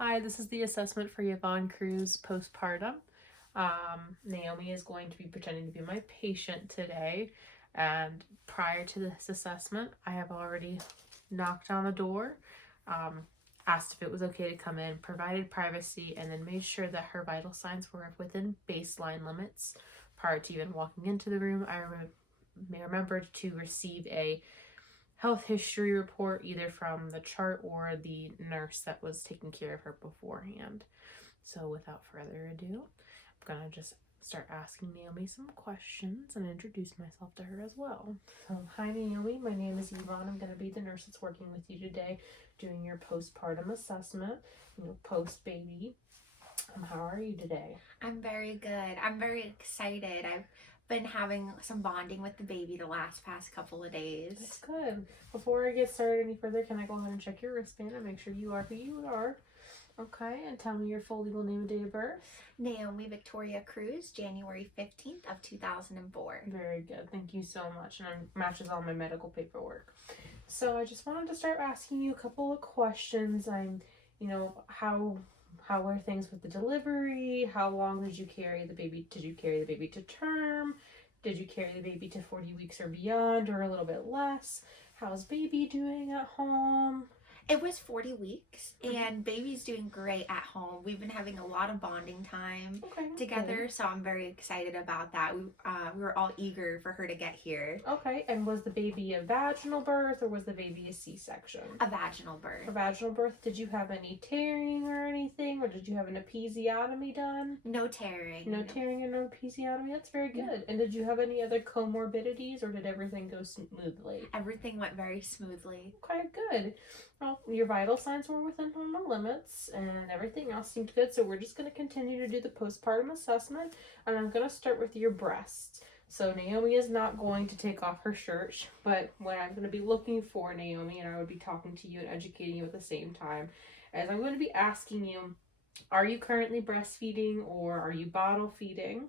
Hi, this is the assessment for Yvonne Cruz postpartum. Naomi is going to be pretending to be my patient today. And prior to this assessment, I have already knocked on the door, um, asked if it was okay to come in, provided privacy, and then made sure that her vital signs were within baseline limits. Prior to even walking into the room, I remembered to receive a health history report either from the chart or the nurse that was taking care of her beforehand. So without further ado, I'm gonna just start asking Naomi some questions and introduce myself to her as well. So hi Naomi, my name is Yvonne. I'm gonna be the nurse that's working with you today doing your postpartum assessment, post baby. How are you today? I'm very good. I'm very excited. I've been having some bonding with the baby the past couple of days. That's good. Before I get started any further, can I go ahead and check your wristband and make sure you are who you are? Okay, and tell me your full legal name and date of birth. Naomi Victoria Cruz, January 15th of 2004. Very good. Thank you so much. And it matches all my medical paperwork. So I just wanted to start asking you a couple of questions. How were things with the delivery? How long did you carry the baby? Did you carry the baby to term? Did you carry the baby to 40 weeks or beyond or a little bit less? How's baby doing at home? It was 40 weeks, and baby's doing great at home. We've been having a lot of bonding time together, so I'm very excited about that. We were all eager for her to get here. Okay, and was the baby a vaginal birth or was the baby a C-section? A vaginal birth. A vaginal birth. Did you have any tearing or anything, or did you have an episiotomy done? No tearing. No tearing and no episiotomy. That's very good. No. And did you have any other comorbidities, or did everything go smoothly? Everything went very smoothly. Okay, good. Well, your vital signs were within normal limits and everything else seemed good. So we're just going to continue to do the postpartum assessment, and I'm going to start with your breasts. So Naomi is not going to take off her shirt, but what I'm going to be looking for, Naomi, and I would be talking to you and educating you at the same time, is I'm going to be asking you, are you currently breastfeeding or are you bottle feeding?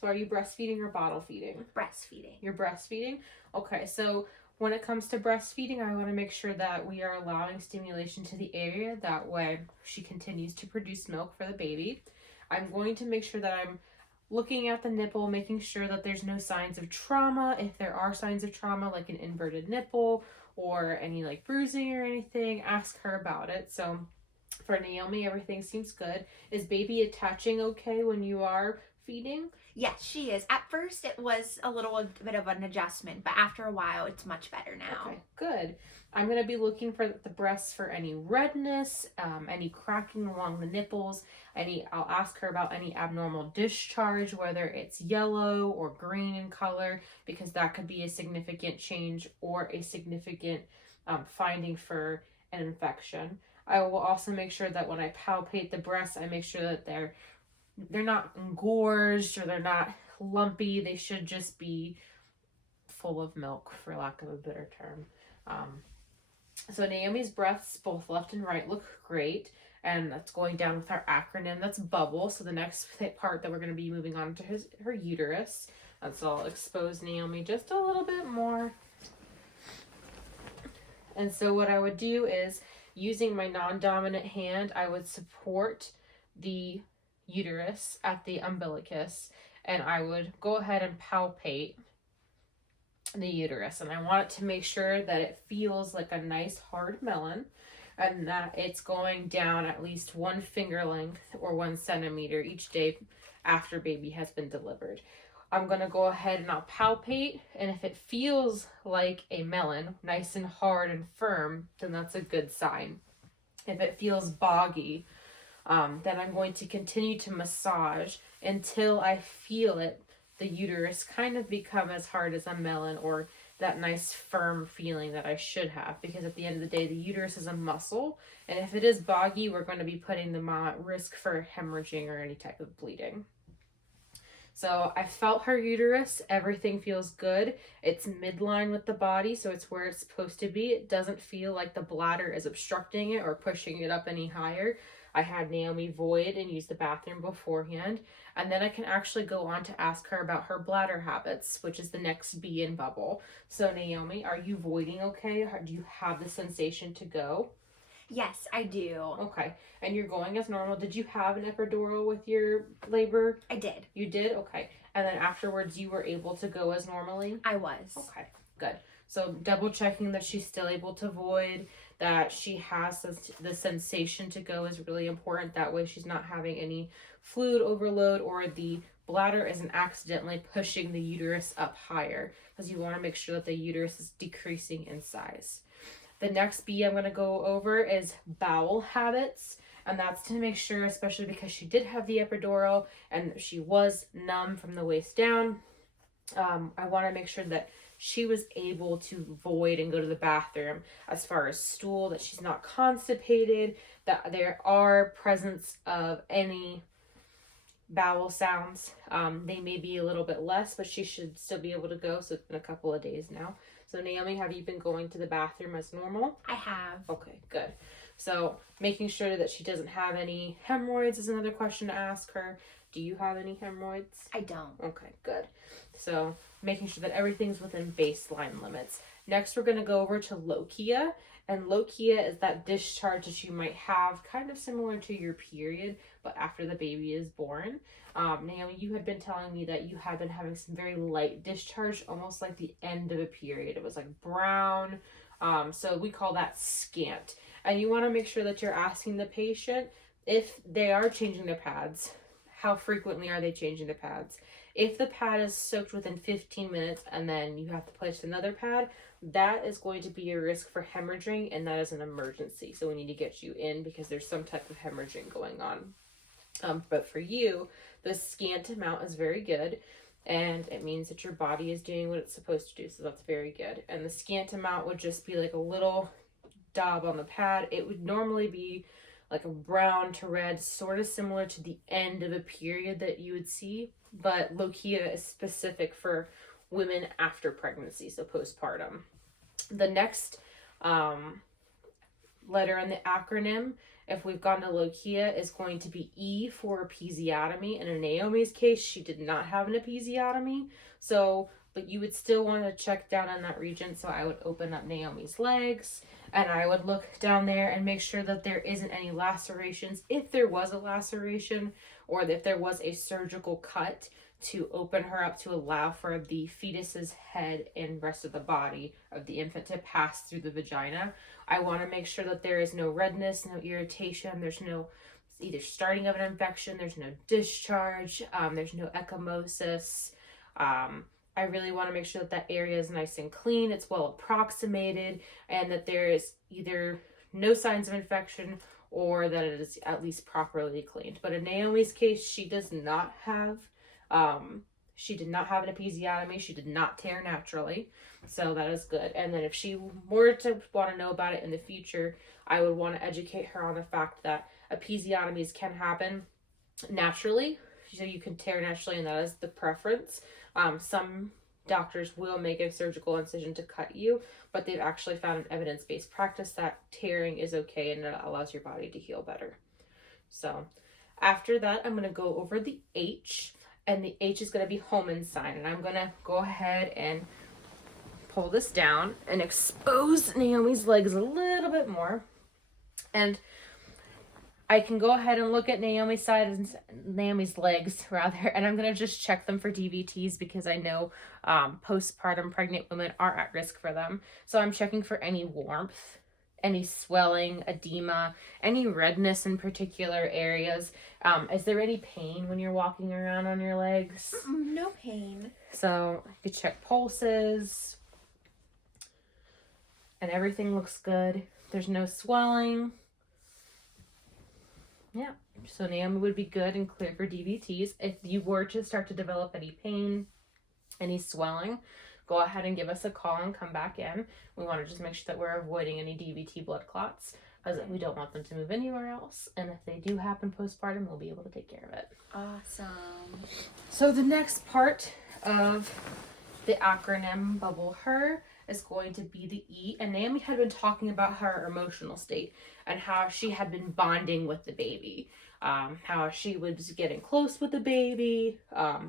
So are you breastfeeding or bottle feeding? Breastfeeding. You're breastfeeding? Okay, so when it comes to breastfeeding, I want to make sure that we are allowing stimulation to the area. That way she continues to produce milk for the baby. I'm going to make sure that I'm looking at the nipple, making sure that there's no signs of trauma. If there are signs of trauma, like an inverted nipple or any like bruising or anything, ask her about it. So for Naomi, everything seems good. Is baby attaching okay when you are feeding? Yes, she is. At first, it was a bit of an adjustment, but after a while, it's much better now. Okay, good. I'm going to be looking for the breasts for any redness, any cracking along the nipples. I'll ask her about any abnormal discharge, whether it's yellow or green in color, because that could be a significant change or a significant finding for an infection. I will also make sure that when I palpate the breasts, I make sure that they're not engorged or they're not lumpy. They should just be full of milk, for lack of a better term. So Naomi's breaths, both left and right, look great. And that's going down with our acronym. That's bubble. So the next part that we're going to be moving on to her uterus. And so I'll expose Naomi just a little bit more. And so what I would do is, using my non-dominant hand, I would support the uterus at the umbilicus, and I would go ahead and palpate the uterus, and I want it to make sure that it feels like a nice hard melon and that it's going down at least 1 finger length or 1 centimeter each day after baby has been delivered. I'm going to go ahead and I'll palpate, and if it feels like a melon, nice and hard and firm, then that's a good sign. If it feels boggy, then I'm going to continue to massage until I feel the uterus kind of become as hard as a melon, or that nice firm feeling that I should have, because at the end of the day, the uterus is a muscle, and if it is boggy, we're going to be putting the mom at risk for hemorrhaging or any type of bleeding. So I felt her uterus. Everything feels good. It's midline with the body, so it's where it's supposed to be. It doesn't feel like the bladder is obstructing it or pushing it up any higher. I had Naomi void and use the bathroom beforehand. And then I can actually go on to ask her about her bladder habits, which is the next B in bubble. So Naomi, are you voiding okay? Do you have the sensation to go? Yes, I do. Okay. And you're going as normal. Did you have an epidural with your labor? I did. You did? Okay. And then afterwards you were able to go as normally? I was. Okay, good. So double checking that she's still able to void, that she has the sensation to go is really important. That way she's not having any fluid overload or the bladder isn't accidentally pushing the uterus up higher, because you want to make sure that the uterus is decreasing in size. The next B I'm going to go over is bowel habits. And that's to make sure, especially because she did have the epidural and she was numb from the waist down, I want to make sure that she was able to void and go to the bathroom, as far as stool, that she's not constipated, that there are presence of any bowel sounds. They may be a little bit less, but she should still be able to go. So it's been a couple of days now. So Naomi, have you been going to the bathroom as normal? I have. Okay, good. So making sure that she doesn't have any hemorrhoids is another question to ask her. Do you have any hemorrhoids? I don't. Okay, good. So making sure that everything's within baseline limits. Next, we're going to go over to lochia. And lochia is that discharge that you might have, kind of similar to your period, but after the baby is born. Naomi, you had been telling me that you had been having some very light discharge, almost like the end of a period. It was like brown. So we call that scant. And you want to make sure that you're asking the patient if they are changing their pads. How frequently are they changing the pads? If the pad is soaked within 15 minutes and then you have to place another pad, that is going to be a risk for hemorrhaging, and that is an emergency. So we need to get you in because there's some type of hemorrhaging going on. But for you, the scant amount is very good, and it means that your body is doing what it's supposed to do. So that's very good. And the scant amount would just be like a little daub on the pad. It would normally be like a brown to red, sort of similar to the end of a period that you would see, but lochia is specific for women after pregnancy, so postpartum. The next letter in the acronym, if we've gone to lochia, is going to be E for episiotomy. And in Naomi's case, she did not have an episiotomy, so but you would still want to check down in that region. So I would open up Naomi's legs and I would look down there and make sure that there isn't any lacerations. If there was a laceration or if there was a surgical cut, to open her up to allow for the fetus's head and rest of the body of the infant to pass through the vagina. I want to make sure that there is no redness, no irritation, there's no either starting of an infection, there's no discharge, there's no ecchymosis. I really want to make sure that that area is nice and clean, it's well approximated, and that there is either no signs of infection or that it is at least properly cleaned. But in Naomi's case, she does not have she did not have an episiotomy. She did not tear naturally. So that is good. And then if she were to want to know about it in the future, I would want to educate her on the fact that episiotomies can happen naturally. So you can tear naturally, and that is the preference. Some doctors will make a surgical incision to cut you, but they've actually found an evidence-based practice that tearing is okay and it allows your body to heal better. So after that, I'm going to go over the H. And the H is going to be Homan sign. And I'm going to go ahead and pull this down and expose Naomi's legs a little bit more. And I can go ahead and look at Naomi's side and Naomi's legs rather. And I'm going to just check them for DVTs because I know postpartum pregnant women are at risk for them. So I'm checking for any warmth, any swelling, edema, any redness in particular areas. Is there any pain when you're walking around on your legs? No pain. So you could check pulses. And everything looks good. There's no swelling. Yeah. So Naomi would be good and clear for DVTs. If you were to start to develop any pain, any swelling, go ahead and give us a call and come back in. We want to just make sure that we're avoiding any DVT blood clots, because we don't want them to move anywhere else. And if they do happen postpartum, we'll be able to take care of it. Awesome. So the next part of the acronym Bubble Her is going to be the E. And Naomi had been talking about her emotional state and how she had been bonding with the baby. How she was getting close with the baby.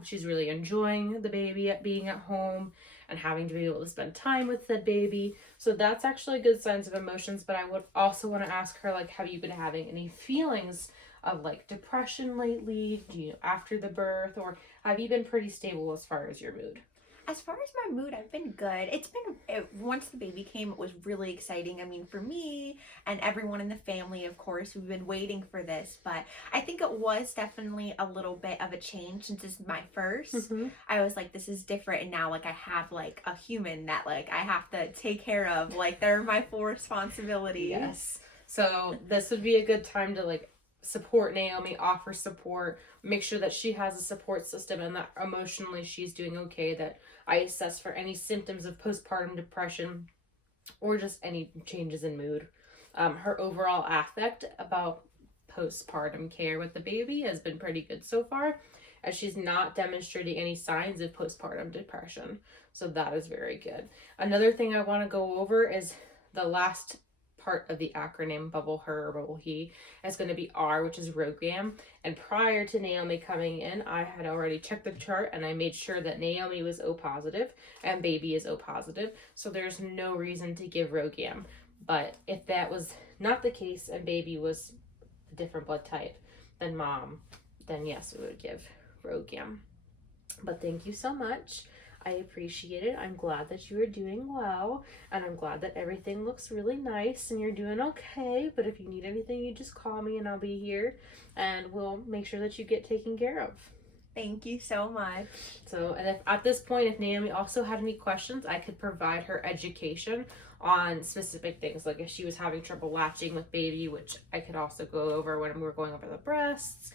She's really enjoying the baby being at home. and having to be able to spend time with the baby. So that's actually good signs of emotions. But I would also want to ask her, like, have you been having any feelings of like depression lately, after the birth, or have you been pretty stable as far as your mood? As far as my mood, I've been good. Once the baby came, it was really exciting. I mean, for me and everyone in the family, of course, we've been waiting for this, but I think it was definitely a little bit of a change since it's my 1st. Mm-hmm. I was like, this is different, and now like I have like a human that like I have to take care of. Like they're my full responsibility. Yes. So this would be a good time to like support Naomi, offer support, make sure that she has a support system and that emotionally she's doing okay, that I assess for any symptoms of postpartum depression or just any changes in mood. Her overall affect about postpartum care with the baby has been pretty good so far, as she's not demonstrating any signs of postpartum depression. So that is very good. Another thing I want to go over is the last part of the acronym bubble her or bubble he is going to be R, which is ROGAM. And prior to Naomi coming in, I had already checked the chart and I made sure that Naomi was O positive and baby is O positive. So there's no reason to give ROGAM. But if that was not the case and baby was a different blood type than mom, then yes, we would give ROGAM. But thank you so much. I appreciate it. I'm glad that you are doing well, and I'm glad that everything looks really nice and you're doing okay. But if you need anything, you just call me and I'll be here, and we'll make sure that you get taken care of. Thank you so much. So, and if at this point, if Naomi also had any questions, I could provide her education on specific things, like if she was having trouble latching with baby, which I could also go over when we were going over the breasts.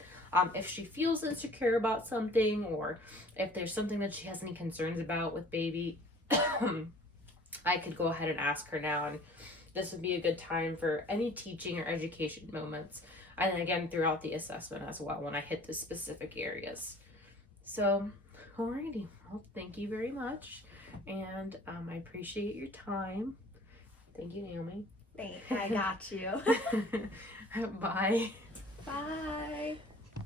If she feels insecure about something, or if there's something that she has any concerns about with baby, I could go ahead and ask her now, and this would be a good time for any teaching or education moments, and again throughout the assessment as well when I hit the specific areas. So, alrighty, well, thank you very much, and I appreciate your time. Thank you, Naomi. Thanks, I got you. Bye. Bye.